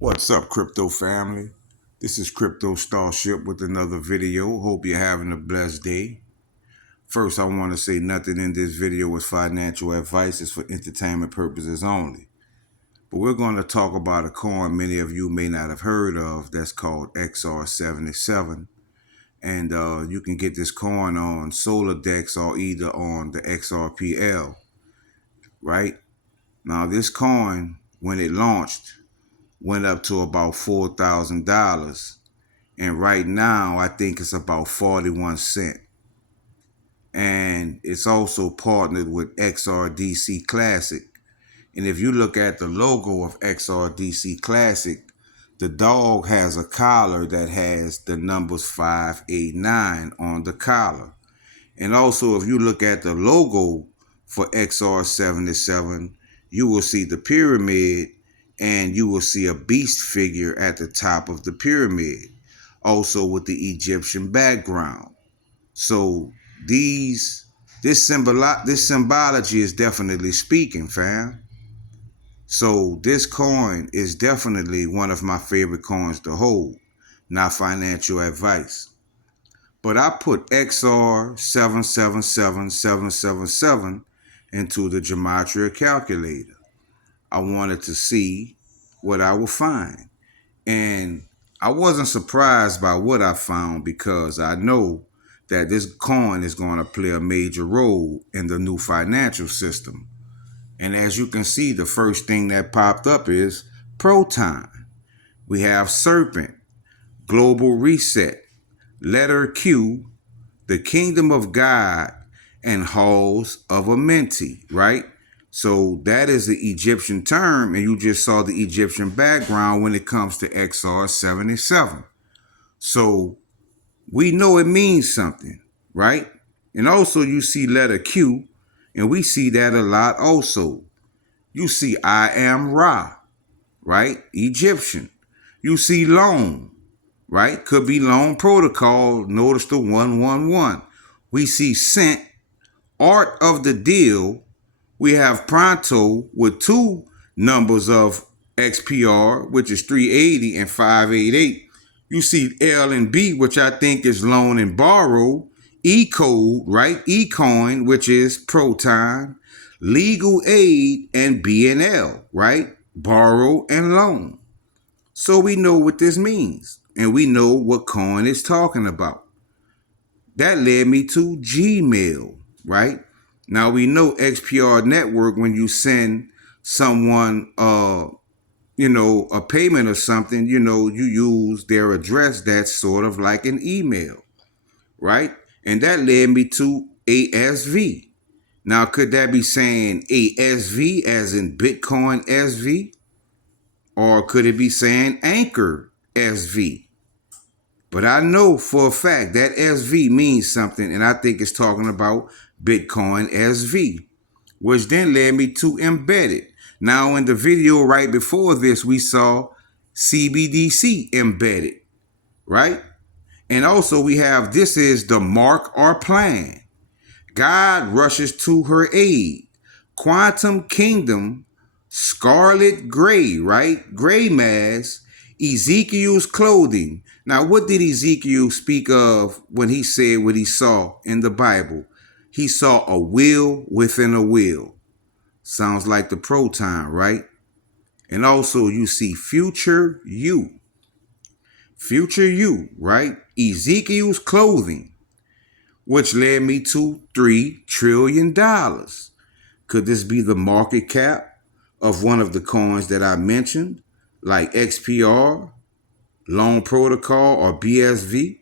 What's up, crypto family? This is Crypto Starship with another video. Hope you're having a blessed day. First, I want to say nothing in this video is financial advice. It's for entertainment purposes only. But we're going to talk about a coin many of you may not have heard of that's called XR77. And you can get this coin on Solar Dex or either on the XRPL, right? Now, this coin, when it launched, went up to about $4,000. And right now, I think it's about 41 cents. And it's also partnered with XRDC Classic. And if you look at the logo of XRDC Classic, the dog has a collar that has the numbers 589 on the collar. And also, if you look at the logo for XR77, you will see the pyramid and you will see a beast figure at the top of the pyramid, also with the Egyptian background. So this symbology is definitely speaking, fam. So this coin is definitely one of my favorite coins to hold, not financial advice. But I put XR777777 into the Gematria calculator. I wanted to see what I would find. And I wasn't surprised by what I found because I know that this coin is going to play a major role in the new financial system. And as you can see, the first thing that popped up is Proton. We have Serpent, Global Reset, Letter Q, the Kingdom of God, and Halls of Amenti, right? So that is the Egyptian term, and you just saw the Egyptian background when it comes to XR77. So we know it means something, right? And also you see letter Q, and we see that a lot also. You see I am Ra, right? Egyptian. You see loan, right? Could be loan protocol. Notice the 111. We see sent, art of the deal. We have pronto with two numbers of XPR, which is 380 and 588. You see L and B, which I think is loan and borrow. E-code, right? E-coin, which is Proton. Legal aid and BNL, right? Borrow and loan. So we know what this means, and we know what coin is talking about. That led me to Gmail, right? Now we know XPR network, when you send someone a payment or something, you use their address. That's sort of like an email, right? And that led me to ASV. Now, could that be saying ASV as in Bitcoin SV? Or could it be saying Anchor SV? But I know for a fact that SV means something, and I think it's talking about Bitcoin SV, which then led me to Embedded. Now, in the video right before this, we saw CBDC Embedded, right? And also we have, this is the mark or plan. God rushes to her aid. Quantum Kingdom, Scarlet Gray, right? Gray mask, Ezekiel's clothing. Now, what did Ezekiel speak of when he said what he saw in the Bible? He saw a wheel within a wheel. Sounds like the Proton, right? And also you see future you. Future you, right? Ezekiel's clothing, which led me to $3 trillion. Could this be the market cap of one of the coins that I mentioned, like XPR, Loan Protocol, or BSV?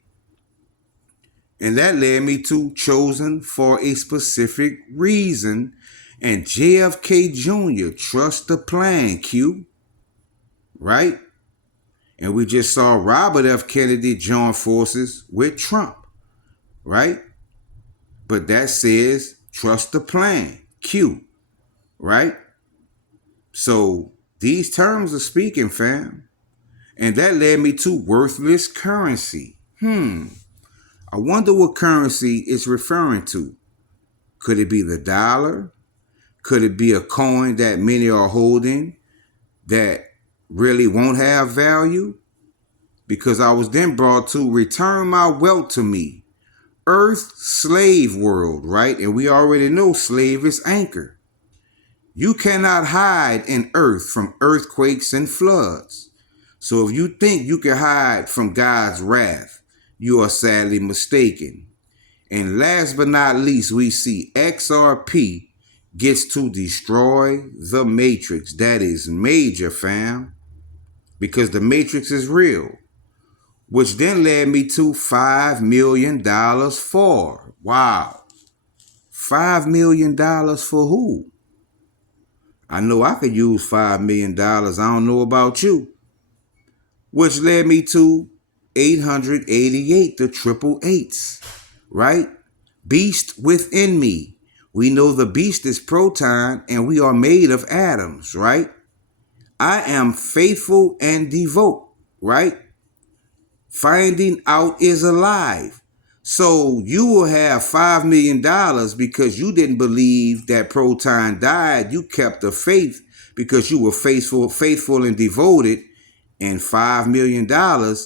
And that led me to chosen for a specific reason, and JFK Jr., trust the plan, Q, right? And we just saw Robert F. Kennedy join forces with Trump, right? But that says trust the plan, Q, right? So these terms are speaking, fam. And that led me to worthless currency. I wonder what currency it's referring to. Could it be the dollar? Could it be a coin that many are holding that really won't have value? Because I was then brought to return my wealth to me. Earth, slave world, right? And we already know slave is anchor. You cannot hide in earth from earthquakes and floods. So if you think you can hide from God's wrath, you are sadly mistaken. And last but not least, we see XRP gets to destroy the matrix. That is major, fam, because the matrix is real, which then led me to $5 million for. Wow. $5 million for who? I know I could use $5 million. I don't know about you. Which led me to 888, the triple eights, right? Beast within me. We know the beast is Proton and we are made of atoms, right? I am faithful and devout, right? Finding out is alive. So you will have $5 million because you didn't believe that Proton died. You kept the faith because you were faithful and devoted, and $5 million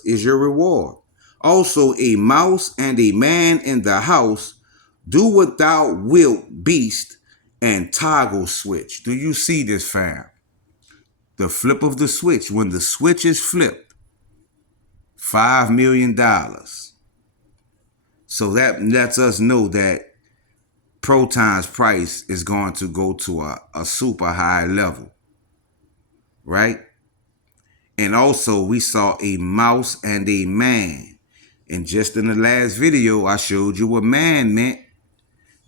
is your reward. Also, a mouse and a man in the house. Do what thou wilt, beast, and toggle switch. Do you see this, fam? The flip of the switch. When the switch is flipped, $5 million. So that lets us know that Proton's price is going to go to a super high level, right? And also we saw a mouse and a man. And just in the last video, I showed you what man meant.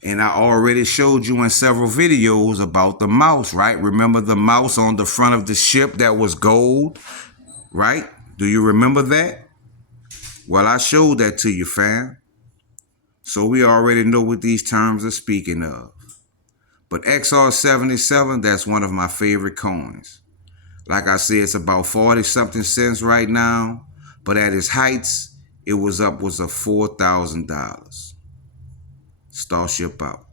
And I already showed you in several videos about the mouse, right? Remember the mouse on the front of the ship that was gold, right? Do you remember that? Well, I showed that to you, fam. So we already know what these terms are speaking of. But XR77, that's one of my favorite coins. Like I said, it's about 40 something cents right now. But at its heights, it was upwards of $4,000. Starship out.